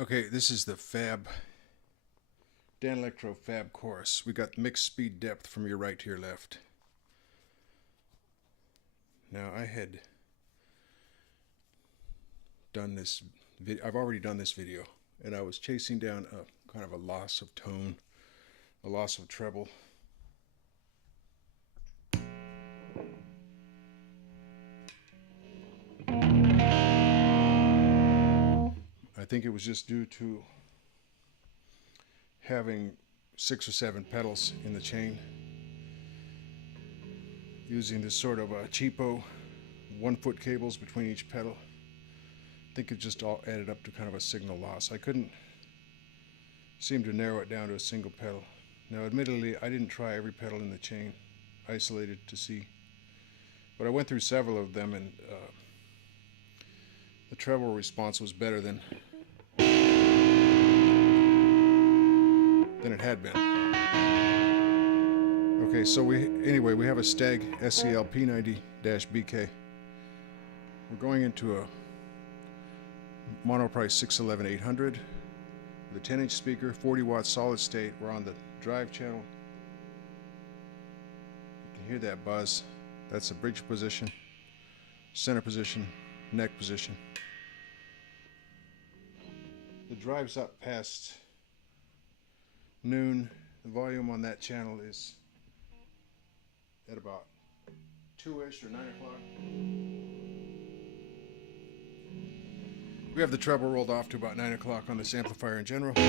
Okay, this is the Danelectro FAB Chorus. We got mixed speed depth from your right to your left. Now I had done this I've already done this video, and I was chasing down a kind of a loss of tone, a loss of treble. I think it was just due to having 6 or 7 pedals in the chain, using this sort of a cheapo 1-foot cables between each pedal. I think it just all added up to kind of a signal loss. I couldn't seem to narrow it down to a single pedal. Now admittedly, I didn't try every pedal in the chain isolated to see, but I went through several of them, and the treble response was better than it had been. Okay, so we have a Stag SCL P90-BK. We're going into a monoprice 611-800 with a 10-inch speaker, 40 watt solid state. We're on the drive channel. You can hear that buzz. That's the bridge position, center position, neck position. The drive's up past noon. The volume on that channel is at about 2-ish or 9 o'clock. We have the treble rolled off to about 9 o'clock on this amplifier in general. The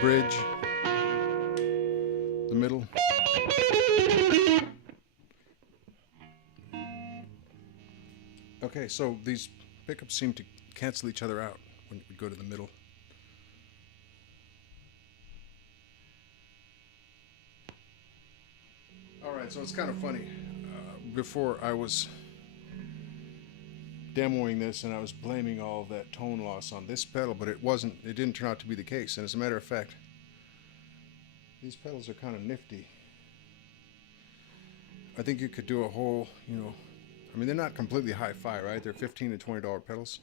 bridge, the middle. Okay, so these pickups seem to cancel each other out when we go to the middle. Alright, so it's kind of funny. Before I was demoing this and I was blaming all of that tone loss on this pedal, but it didn't turn out to be the case. And as a matter of fact, these pedals are kind of nifty. I think you could do a whole, I mean, they're not completely hi-fi, right? They're $15 to $20 pedals.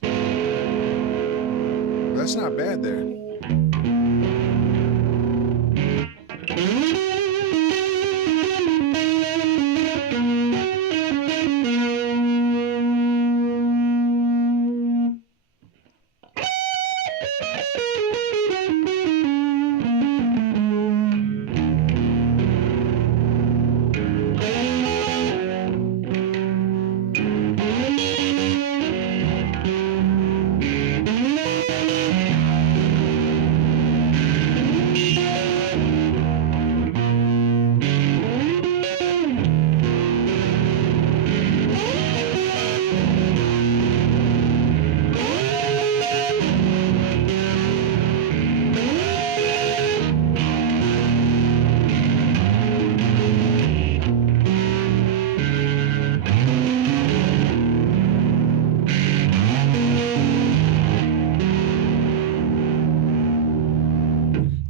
That's not bad there.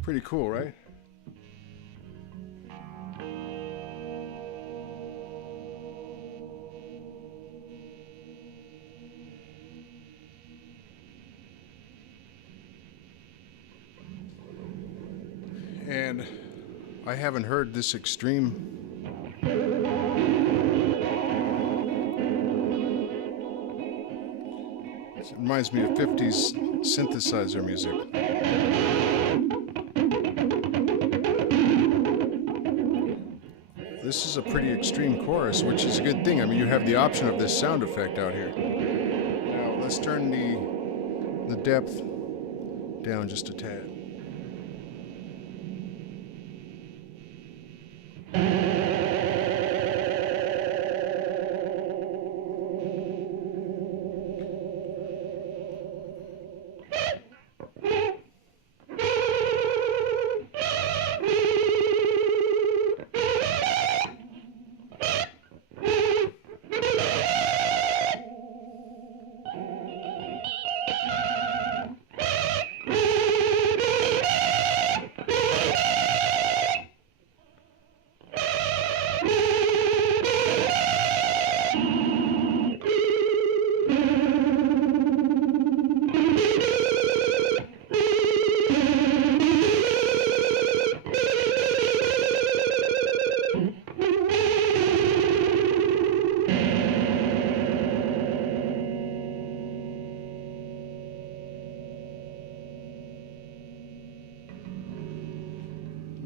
Pretty cool, right? And I haven't heard this extreme it reminds me of 50s synthesizer music. This is a pretty extreme chorus, which is a good thing. I mean, you have the option of this sound effect out here. Now, let's turn the depth down just a tad.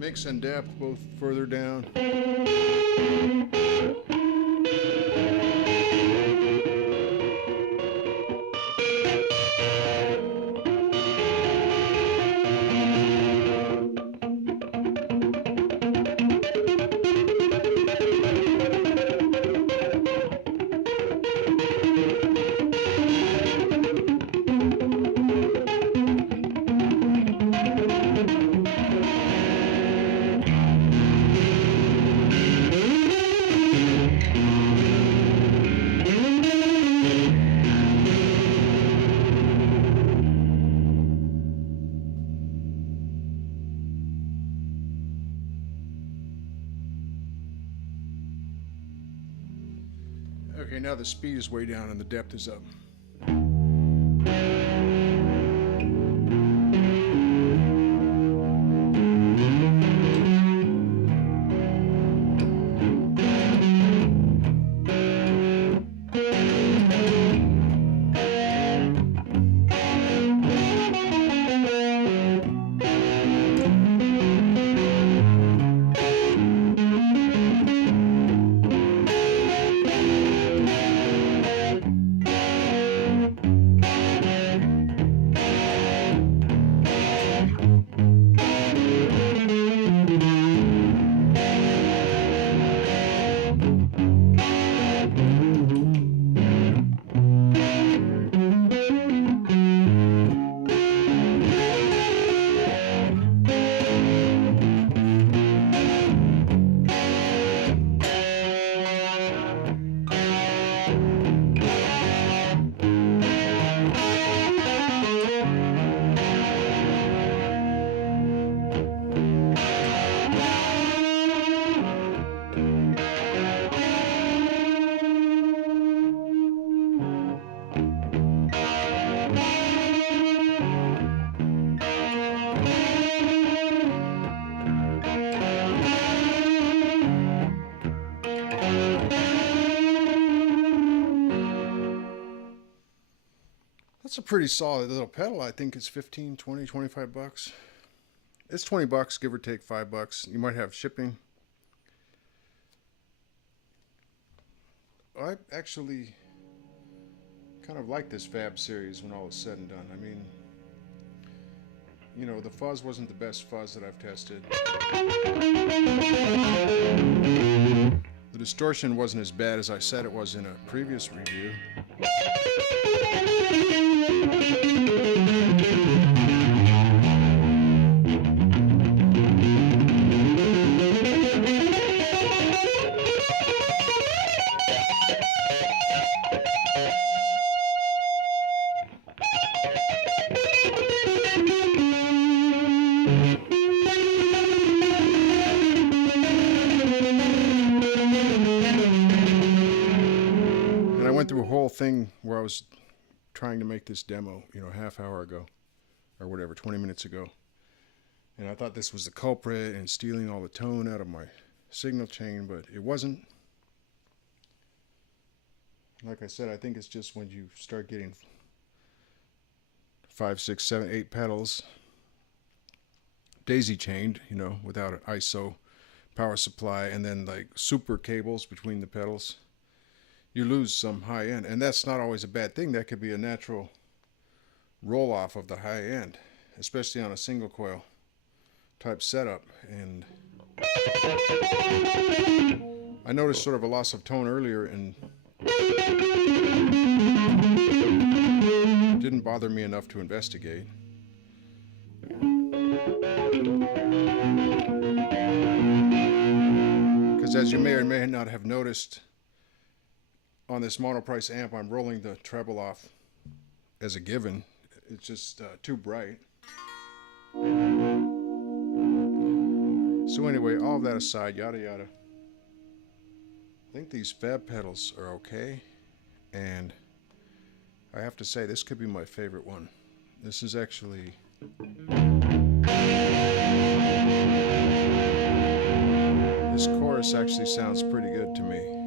mix and depth both further down. Okay, now the speed is way down and the depth is up. That's a pretty solid little pedal. I think it's 15, 20, 25 bucks. It's 20 bucks, give or take $5. You might have shipping. I actually kind of like this FAB series when all is said and done. I mean, you know, the fuzz wasn't the best fuzz that I've tested. The distortion wasn't as bad as I said it was in a previous review. Through a whole thing where I was trying to make this demo, you know, half hour ago or whatever, 20 minutes ago, and I thought this was the culprit and stealing all the tone out of my signal chain, but it wasn't. Like I said, I think it's just when you start getting 5, 6, 7, 8 pedals daisy chained, you know, without an ISO power supply, and then like super cables between the pedals, you lose some high end, and that's not always a bad thing. That could be a natural roll off of the high end, especially on a single coil type setup. And I noticed sort of a loss of tone earlier, and it didn't bother me enough to investigate. Because as you may or may not have noticed, on this monoprice amp, I'm rolling the treble off as a given. It's just too bright. So anyway, all of that aside, yada yada. I think these FAB pedals are okay, and I have to say this could be my favorite one. This is actually this chorus actually sounds pretty good to me.